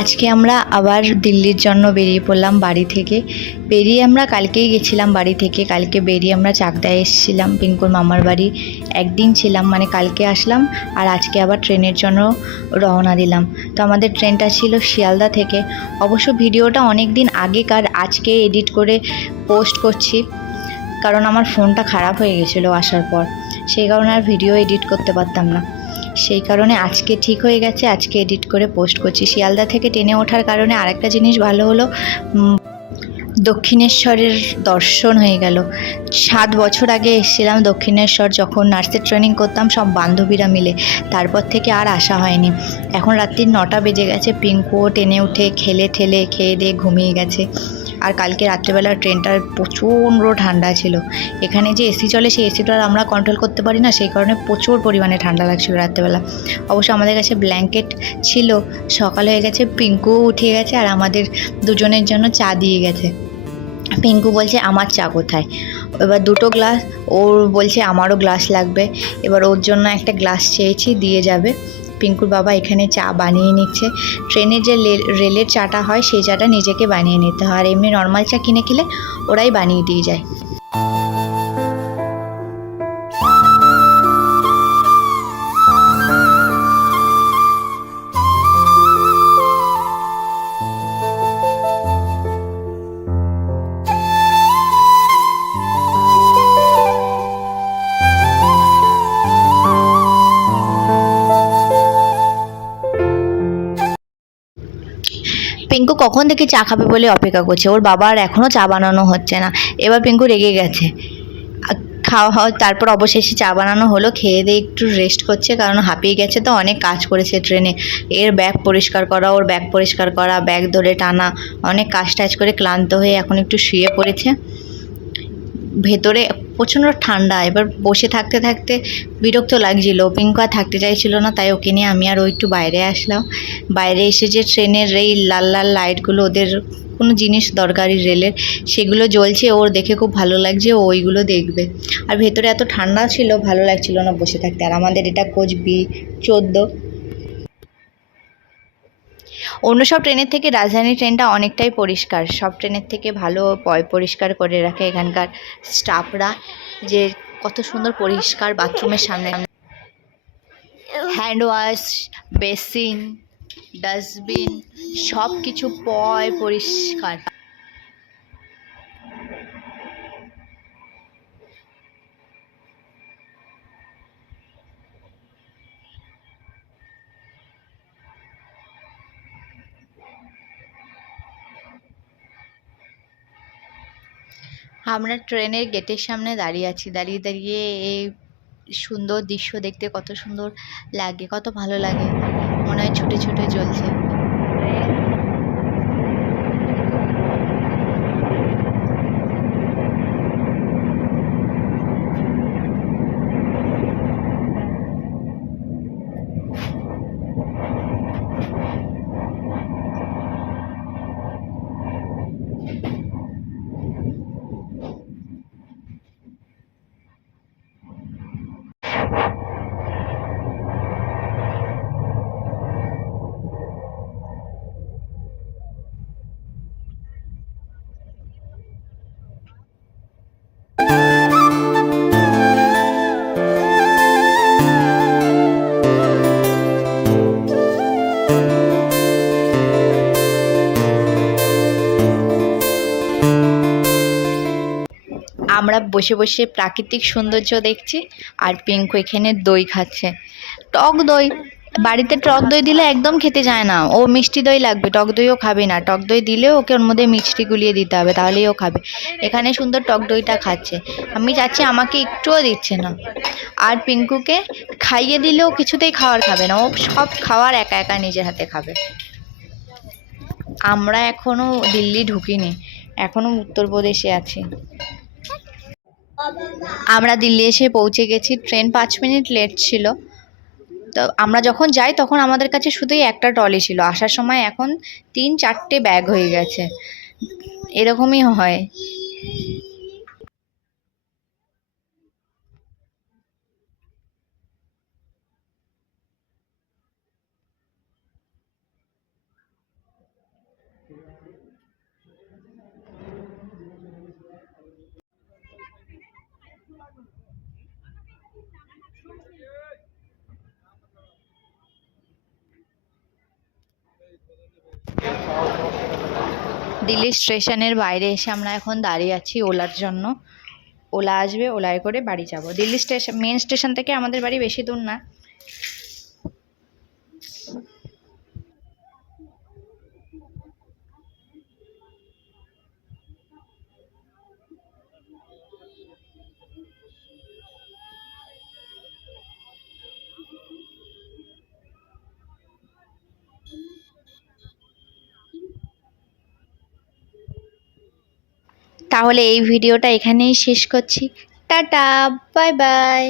আজকে আমরা আবার দিল্লির জন্য বেরিয়ে পড়লাম বাড়ি থেকে। বেরিয়ে আমরা কালকেই গেছিলাম বাড়ি থেকে। কালকে বেরিয়ে আমরা চাকদায় এসেছিলাম পিঙ্কুর মামার বাড়ি। একদিন ছিলাম, মানে কালকে আসলাম আর আজকে আবার ট্রেনের জন্য রওনা দিলাম। তো আমাদের ট্রেনটা ছিল শিয়ালদা থেকে। অবশ্য ভিডিওটা অনেক দিন আগেকার, আজকে এডিট করে পোস্ট করছি, কারণ আমার ফোনটা খারাপ হয়ে গেছিলো আসার পর। সেই কারণে আর ভিডিও এডিট করতে পারতাম না। সেই কারণে আজকে ঠিক হয়ে গেছে, আজকে এডিট করে পোস্ট করছি। শিয়ালদা থেকে ট্রেনে ওঠার কারণে আরেকটা জিনিস ভালো হলো, দক্ষিণেশ্বরের দর্শন হয়ে গেল। 7 বছর আগে এসেছিলাম দক্ষিণেশ্বর, যখন নার্সের ট্রেনিং করতাম সব বান্ধবীরা মিলে। তারপর থেকে আর আসা হয়নি। এখন রাত্রির 9টা বেজে গেছে। পিঙ্কুও ট্রেনে উঠে খেলে ঠেলে খেয়ে দিয়ে ঘুমিয়ে গেছে। আর কালকে রাত্রেবেলার ট্রেনটার প্রচণ্ড ঠান্ডা ছিল। এখানে যে এসি চলে, সেই এসিটা আমরা কন্ট্রোল করতে পারি না, সেই কারণে প্রচুর পরিমাণে ঠান্ডা লাগছিল রাত্রেবেলা। অবশ্য আমাদের কাছে ব্ল্যাঙ্কেট ছিল। সকাল হয়ে গেছে, পিঙ্কুও উঠে গেছে আর আমাদের দুজনের জন্য চা দিয়ে গেছে। পিঙ্কু বলছে আমার চা কোথায়। এবার 2টো গ্লাস, ওর বলছে আমারও গ্লাস লাগবে। এবার ওর জন্য একটা গ্লাস চেয়েছি, দিয়ে যাবে। পিঙ্কুর বাবা এখানে চা বানিয়ে নিচ্ছে। ট্রেনে যে রেলের চাটা হয়, সেই চাটা নিজেকে বানিয়ে নিতে হয়, আর এমনি নর্মাল চা কিনে খেলে ওরাই বানিয়ে দিয়ে যায়। পিঙ্কু কখন থেকে চা খাবে বলে অপেক্ষা করছে, ওর বাবা আর এখনও চা বানানো হচ্ছে না। এবার পিঙ্কু রেগে গেছে। খাওয়া হয়, তারপর অবশেষে চা বানানো হলো। খেয়ে দিয়ে একটু রেস্ট করছে, কারণ হাঁপিয়ে গেছে, তো অনেক কাজ করেছে ট্রেনে। এর ব্যাগ পরিষ্কার করা, ওর ব্যাগ পরিষ্কার করা, ব্যাগ ধরে টানা, অনেক কাজ টাজ করে ক্লান্ত হয়ে এখন একটু শুয়ে পড়েছে। ভেতরে প্রচণ্ড ঠান্ডা, এবার বসে থাকতে থাকতে বিরক্ত লাগছিল। পিঙ্কু আর থাকতে চাইছিল না, তাই ওকে নিয়ে আমি আর ও একটু বাইরে আসলাম। বাইরে এসে যে ট্রেনের এই লাল লাল লাইটগুলো, ওদের কোনো জিনিস দরকারি রেলের, সেগুলো জ্বলছে, ওর দেখে খুব ভালো লাগছে, ও ওইগুলো দেখবে। আর ভেতরে এত ঠান্ডা ছিল, ভালো লাগছিল না বসে থাকতে। আর আমাদের এটা কোচ B14। অন্য সব ট্রেনের থেকে রাজধানী ট্রেনটা অনেকটাই পরিষ্কার, সব ট্রেনের থেকে ভালো পরিষ্কার করে রাখে এখানকার স্টাফরা। যে কত সুন্দর পরিষ্কার, বাথরুমের সামনে হ্যান্ড ওয়াশ, বেসিন, ডাস্টবিন, সব কিছু পরিষ্কার। আমরা ট্রেনের গেটের সামনে দাঁড়িয়ে আছি। দাঁড়িয়ে দাঁড়িয়ে এই সুন্দর দৃশ্য দেখতে কত সুন্দর লাগে, কত ভালো লাগে, মনে হয় ছুটে ছুটে চলছে। আমরা বসে বসে প্রাকৃতিক সৌন্দর্য দেখছি, আর পিঙ্কু এখানে দই খাচ্ছে, টক দই। বাড়িতে টক দই দিলে একদম খেতে চায় না, ও মিষ্টি দই লাগবে, টক দইও খাবে না। টক দই দিলেও ওকে ওর মধ্যে মিষ্টি গুলিয়ে দিতে হবে, তাহলেই ও খাবে। এখানে সুন্দর টক দইটা খাচ্ছে, আমি চাচ্ছি, আমাকে একটুও দিচ্ছে না। আর পিঙ্কুকে খাইয়ে দিলেও কিছুতেই খাবার খাবে না, ও সব খাবার একা একা নিজের হাতে খাবে। আমরা এখনো দিল্লি ঢুকিনি, এখনো উত্তরপ্রদেশে আছি। আমরা দিল্লি এসে পৌঁছে গেছি। ট্রেন 5 মিনিট লেট ছিল। তো আমরা যখন যাই তখন আমাদের কাছে শুধুই একটা ট্রলি ছিল, আসার সময় এখন 3-4টে ব্যাগ হয়ে গেছে। এরকমই হয়। দিল্লি স্টেশনের বাইরে এসে আমরা এখন দাঁড়িয়ে আছি ওলার জন্য। ওলা আসবে, ওলায় করে বাড়ি যাব। দিল্লি স্টেশন, মেন স্টেশন থেকে আমাদের বাড়ি বেশি দূর না। তাহলে এই ভিডিওটা এখানেই শেষ করছি। Tata, bye bye.